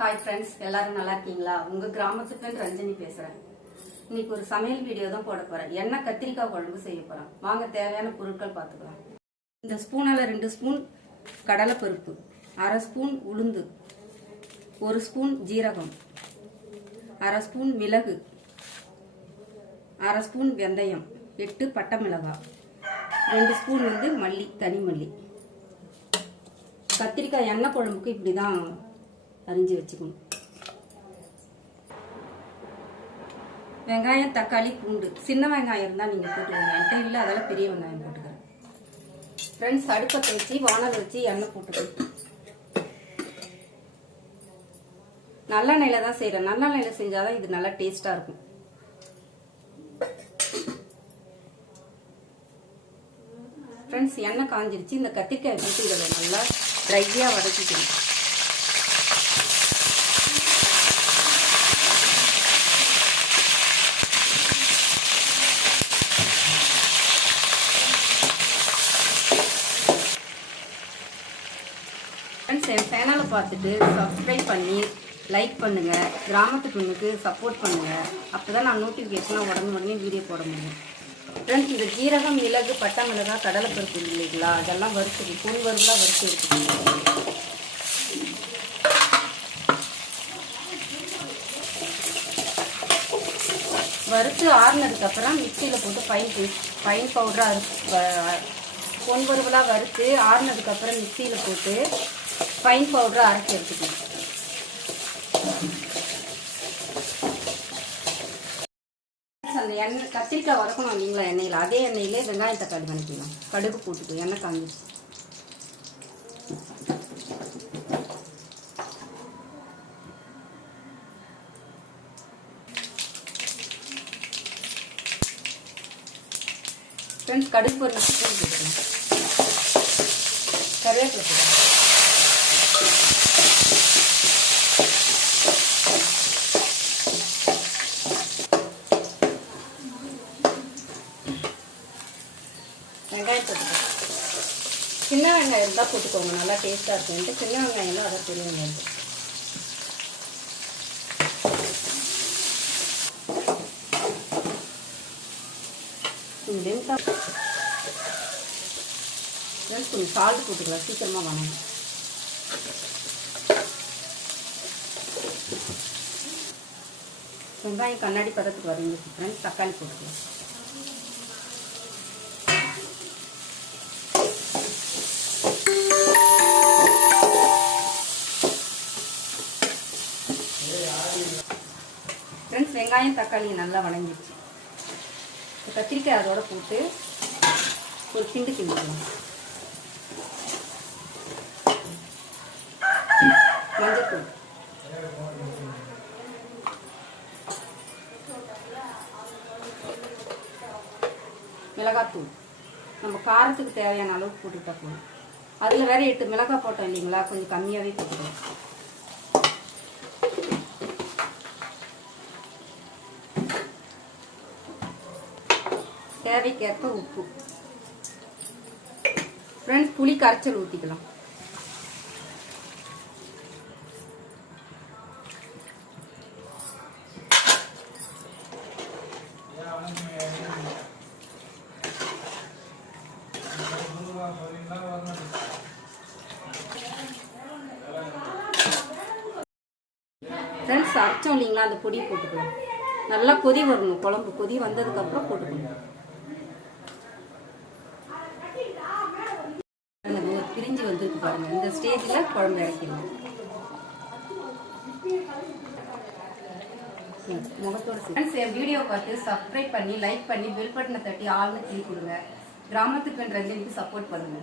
Hi friends எல்லாரும் நல்லா இருக்கீங்களா? உங்க கிராமத்துக்கு ரஞ்சனி பேசுறேன். இன்னைக்கு ஒரு சமையல் வீடியோ தான் போட போறேன். என்ன கத்திரிக்காய் குழம்பு செய்ய போறேன். வாங்க தேவையான பொருட்கள் பார்த்துக்கலாம். இந்த ஸ்பூனால ரெண்டு ஸ்பூன் கடலைப்பருப்பு அரை ஸ்பூன் உளுந்து ஒரு ஸ்பூன் ஜீரகம் அரை ஸ்பூன் மிளகு அரை ஸ்பூன் வெந்தயம் எட்டு பட்டை மிளகாய் ரெண்டு ஸ்பூன் வந்து மல்லி தனி மல்லி. கத்திரிக்காய் எண்ணெய் குழம்புக்கு இப்படி தான் அரிஞ்சு வச்சுக்கணும். வெங்காயம் தக்காளி பூண்டு. சின்ன வெங்காயம் இருந்தால் நீங்கள் போட்டுக்கோங்க. என்கிட்ட இல்லை அதெல்லாம் பெரிய வெங்காயம் போட்டுக்கிறேன். ஃப்ரெண்ட்ஸ் அடுப்பத்தை வச்சு வானல் வச்சு எண்ணெய் போட்டுக்கணும். நல்லெண்ணெயில் தான் செய்கிறேன் நல்லெண்ணெயில் செஞ்சால் தான் இது நல்லா டேஸ்ட்டாக இருக்கும். ஃப்ரெண்ட்ஸ் எண்ணெய் காஞ்சிருச்சு. இந்த கத்திரிக்காய் போட்டு இதை நல்லா ட்ரையாக வதக்கிக்கணும். என் சேனலை பார்த்துட்டு சப்ஸ்கிரைப் பண்ணி லைக் பண்ணுங்கள் கிராமத்து பெண்ணுக்கு சப்போர்ட் பண்ணுங்கள் அப்போ தான் நான் நோட்டிஃபிகேஷனாக உடனே உடனே வீடியோ போட முடியும். ஃப்ரெண்ட்ஸ் இந்த ஜீரகம் மிளகு பட்டை மிளகாய் கடலைப்பருப்பு இல்லைங்களா? அதெல்லாம் வறுத்து பொன் வறுவலாக வறுத்து எடுத்துக்கணும் வறுத்து ஆறுனதுக்கப்புறம் மிக்சியில் போட்டு ஃபைன் பேஸ்ட் ஃபைன் பவுடராக பொன் வறுவலாக வறுத்து ஆறுனதுக்கப்புறம் மிக்சியில் போட்டு ஃபைன் பவுடரை அரைச்சி எடுத்துக்கணும். அந்த எண்ணெய் கத்திரிக்காய் வதக்கணும் இல்லைங்களா எண்ணெயில்? அதே எண்ணெயில் வெங்காயம் தக்காளி வதக்கிக்கலாம் கடுகு போட்டுக்கோ எண்ணெய் காஞ்சிச்சு ஃப்ரெண்ட்ஸ் கடுகு பொருள் போட்டுக்கலாம். கருவேப்பிலை வெங்காயம் போட்டுக்கோங்க சின்ன வெங்காயம் இருந்தால் போட்டுக்கோங்க நல்லா டேஸ்ட்டாக இருக்குன்ட்டு. சின்ன வெங்காயம் தான் அதை பெரிய வெங்காயம் கொஞ்சம் சால்ட் போட்டுக்கலாம் சீக்கிரமாக வாங்க வெங்காயம் கண்ணாடி பதத்துக்கு வரீங்க ஃப்ரெண்ட்ஸ் தக்காளி போட்டுக்கலாம். ஃப்ரெண்ட்ஸ் வெங்காயம் தக்காளி நல்லா வணங்கிடுச்சு. இப்போ கத்திரிக்காய் அதோட போட்டு ஒரு கிண்டு கிண்டிக்கலாம் மஞ்சத்தூள். மிளகாத்தூள். நம்ம காரத்துக்கு தேவையான அளவுக்கு போட்டுட்டா போதும். அதில் வேற எட்டு மிளகாய் போட்டோம் இல்லைங்களா? கொஞ்சம் கம்மியாகவே போட்டுக்கலாம் தேவைக்கேற்ப உப்பு. ஃப்ரெண்ட்ஸ் புளி கரைச்சல் ஊற்றிக்கலாம் ஃப்ரெண்ட்ஸ் அரைச்சோம் இல்லைங்களா? அந்த பொடி போட்டுக்கலாம். நல்லா கொதி வரணும். குழம்பு கொதி வந்ததுக்கப்புறம் போட்டுக்கணும் பாருங்க, ஒரு பிரிஞ்சு வந்திருக்கு பாருங்க. இந்த ஸ்டேஜில் குழம்பு இறக்கிடுங்க முகத்தோடு என் வீடியோ பார்த்து சப்ஸ்கிரைப் பண்ணி லைக் பண்ணி பெல் பட்டனை தட்டி ஆள்னு கிளிக் கொடுங்க. கிராமத்துக்கு ரஞ்சனிக்கு சப்போர்ட் பண்ணுங்க.